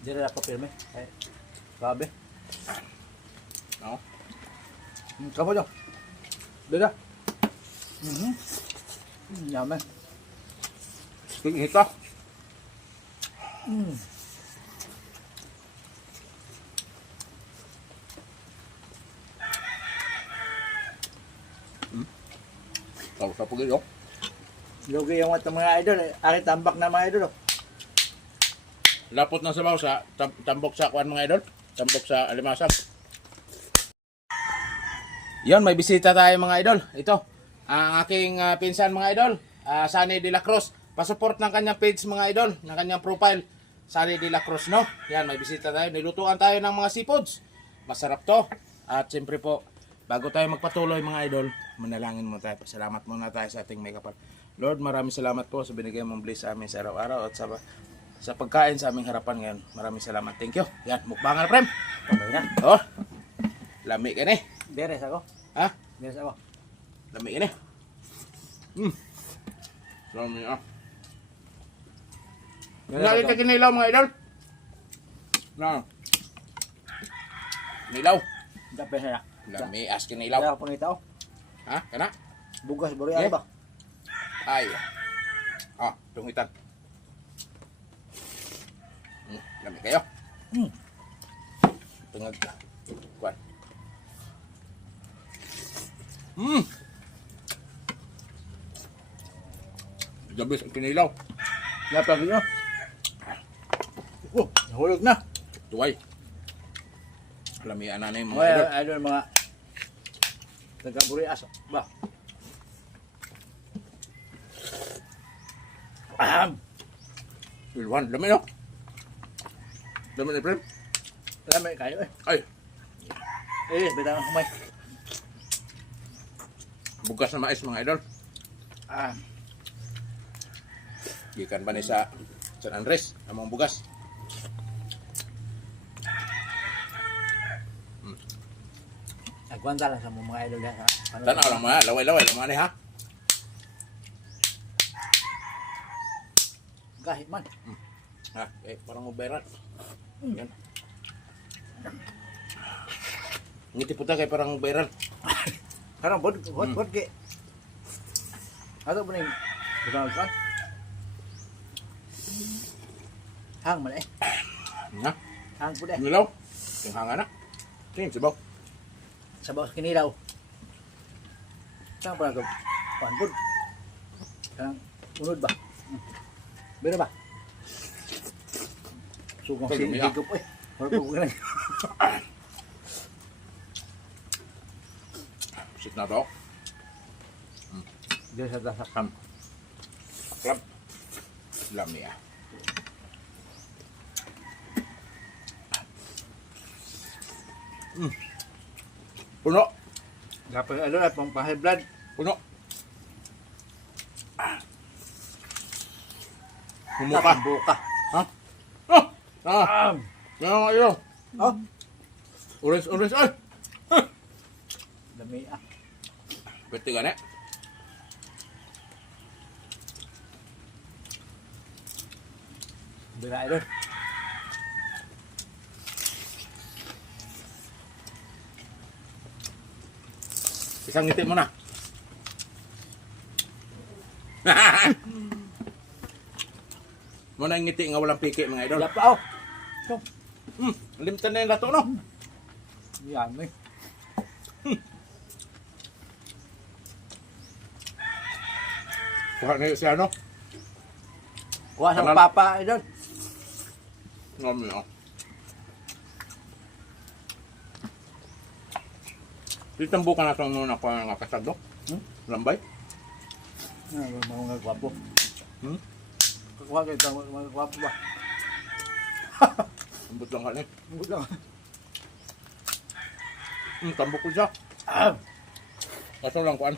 Hindi rin ako pirme. Ay, grabe. No? Kamu dong. Beda. Yummy. Tingin ito. Tahu sa pagod oh. Lugi yung mga idol. Ari tambak na mga idol. Lapot na sabaw sa tambok sa kuan mga idol. Tambok sa alimasag. Yon, may bisita tayo mga idol. Ito, ang aking pinsan mga idol, Sunny De La Cruz. Pasupport ng kanyang page mga idol, ng kanyang profile, Sunny De La Cruz, no? Yan, may bisita tayo. Nilutuan tayo ng mga seafoods. Masarap to. At siyempre po, bago tayo magpatuloy mga idol, manalangin muna tayo. Pasalamat muna tayo sa ating may kapal. Lord, maraming salamat po sa binigay mong bliss sa amin sa araw-araw at sa pagkain sa aming harapan ngayon. Maraming salamat. Thank you. Yan, mukbangan prem. Okay na. Oh, lami ka ni. Deres ako. Ha? Deres ako. Lami ka ni. Lami ah. Nalita ka kinilaw mga idol? Na. Nilaw. Dapat na. Lami as kinilaw. Kaya ako pangitaw. Ha? Kana? Bugas bari ano ba? Ay. Ah, tungitan. Lami kayo. Tungag ka. Kuan. Gabis ang kinilaw. Dapat yun. Nahulog na. Tuway. Lamian na yung mga Mga idol. idol mga taga-burias ba? Ilwan, lami no? Lami na prem? Lami kayo eh. Ay, Beda ng kamay. bukas na mais mga idol. Gikan ba ni sa San Andres, among bugas. Nagwanta lang sa mga idol yan. Tanaw lang mga, laway-laway lang mga ni ha. Kahit man. Ha, parang uberan. Yan. Ngiti puta kay parang uberan. Karang bod ke. Ato ba ning bukan kan? Hang man eh. Ha? Hang pud eh. Nilaw? Yung hanga na. Tingin sibaw. Sa bawas kinilaw. Saan pa ito? Kuhan pud. Karang unod ba? Bira ba? Sugong Ito, si lumiya. higup eh. Wala po ganun. Sit na to. Diyan sa dasakam. Aklab. Lami ah. Puno. Dapat ano na pang high blood. Puno. Humuka. Buka. Ha? Ah! Yan nga yun. Oh, Orange. Ay! dami ah. Pwede ka na. Bira idol. Isang ngiti mo na. Muna yung ngiti nga walang piki mga idol. Wala pa oh. Limitan na yung lato no? Yan eh. Kuha na yung si ano? Kuha sa Kanan. papa idol. Ngami oh. Ditang buka na itong muna pa nga kasado. Lambay. Mga gwapo. Hmm? Kuha kayo mga gwapo ba? Ambot lang ka na. Bulang. Tambok ko siya. Kaso lang kuan.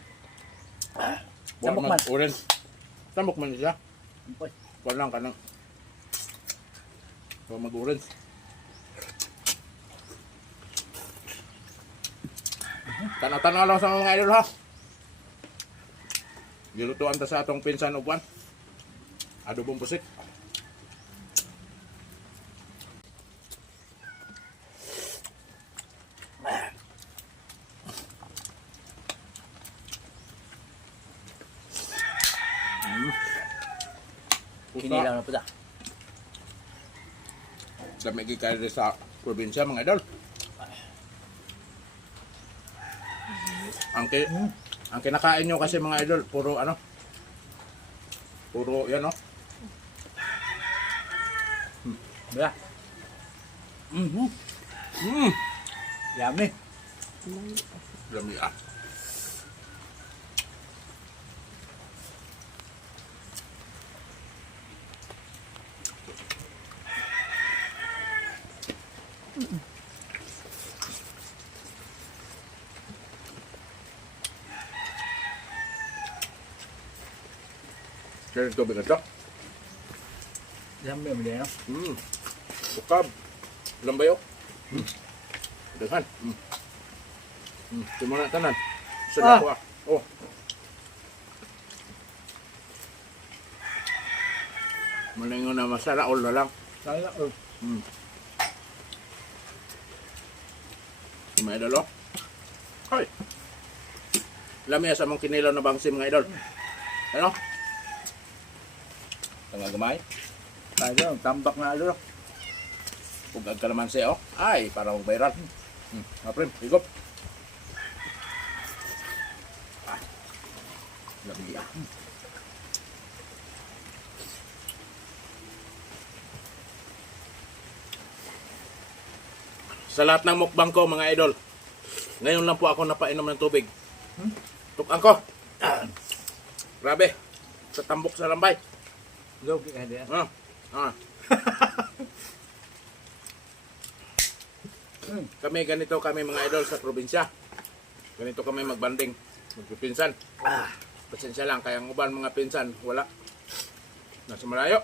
Tambok man. Orange. Tambok man siya. Umpay. Kuan lang ka nang. Huwag mag-orange. Tanaw-tanaw lang sa mga idol ha. Gilutuan ta sa atong pinsan ugwan. Adobong pusik. Kinilaw na po ta. Dami kayo sa probinsya mga idol. Ang kinakain nyo kasi mga idol, puro ano? Puro yan, no? Wala. Yummy. Dami ah. Kaya ito binata. Yummy mo din. Bukab. Lambayo. Daghan. Tumuna tanan. Sudah ko ah. Oh. Malingon na masara all na lang. Kaya Mga idol, oh. Hoy. Lami sa mong kinilaw na bangsi mga idol. Ano? Tanga gamay. tayo tambak na alo. Kung agkalamansi, oh. Ay, para mag-viral. Aprim, higop. Lami ah. Sa lahat ng mukbang ko, mga idol, ngayon lang po ako napainom ng tubig. Tukang ko. Grabe. Sa tambok sa lambay. Logi ka din. Kami ganito kami mga idol sa probinsya. Ganito kami magbanding. Magpipinsan. Pasensya lang. Kaya ang uban mga pinsan, wala. Nasa malayo.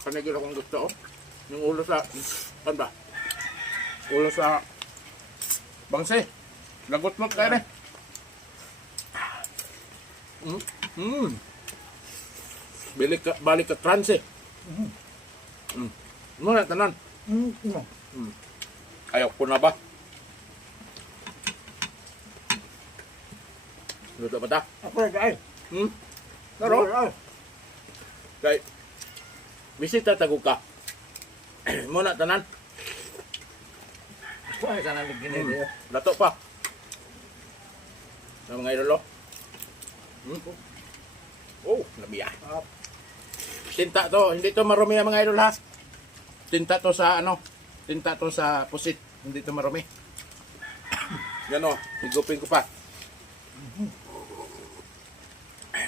Panigil akong gusto, oh. Yung ulo sa, ano ba? Ulo sa bangsi. Lagot mo kayo rin. Balik ka trans eh. Muna tanan. Ayaw ko na ba? Luto ba ta? Ako na guys. Taro? Kay, bisita tagog ka. Muna tanan. Ay, sana ligin din. Lato pa. Sa mga idolo. Oh, labi ah. Tinta to, hindi to marumi ang mga idol ha. Tinta to sa ano? Tinta to sa pusit, hindi to marumi. Yan o, higupin ko pa.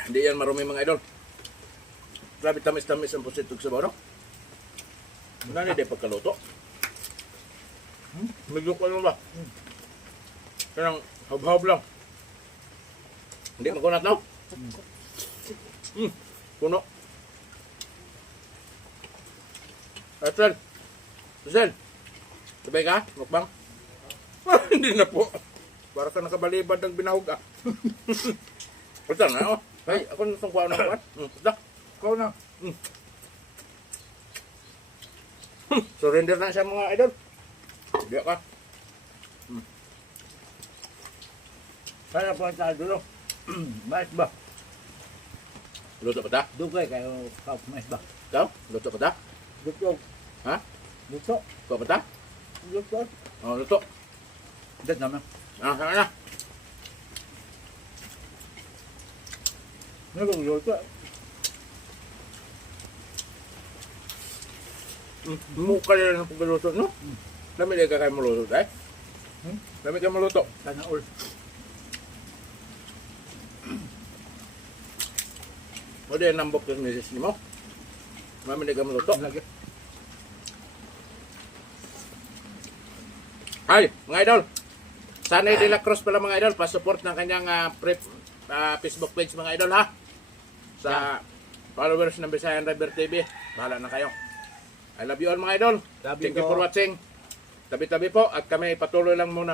Hindi yan marumi mga idol. Grabe tamis-tamis ang pusit ug sabaw, no? Nani di pagkaluto? Medyo ko ano ba? Kanang hab-hab lang. Hindi magunat, no? Puno. Asel. Sabay ka? Mukbang? Hindi na po. Para ka nakabalibad ng binahog ah. Pagka na, oh. Ay, ako nang kuha ng kuwan. Basta. Ikaw na. Surrender na siya mga idol. Diya ka. Kaya po ang tayo dulo. Mais ba? Luto pa ta? Dugay kayo kap mais ba? Ikaw? Luto pa ta? Luto. Ha? Luto. Ikaw pa ta? Luto. Oh, luto. Dad naman. Saan na? Luto. Mukha nila ng pagkaluto, no? Dami ka kayo maluto, eh? Dami kayo maluto. Sana all. O di, nambok yung misis ni mo. Dami ka maluto. Lagi. Ay, mga idol. Sanay de la Cruz pala mga idol. Pa-support ng kanyang Facebook page mga idol, ha? Sa followers ng Visayan River TV. Bahala na kayo. I love you all mga idol. Thank you for watching. Tabi-tabi po at kami patuloy lang muna.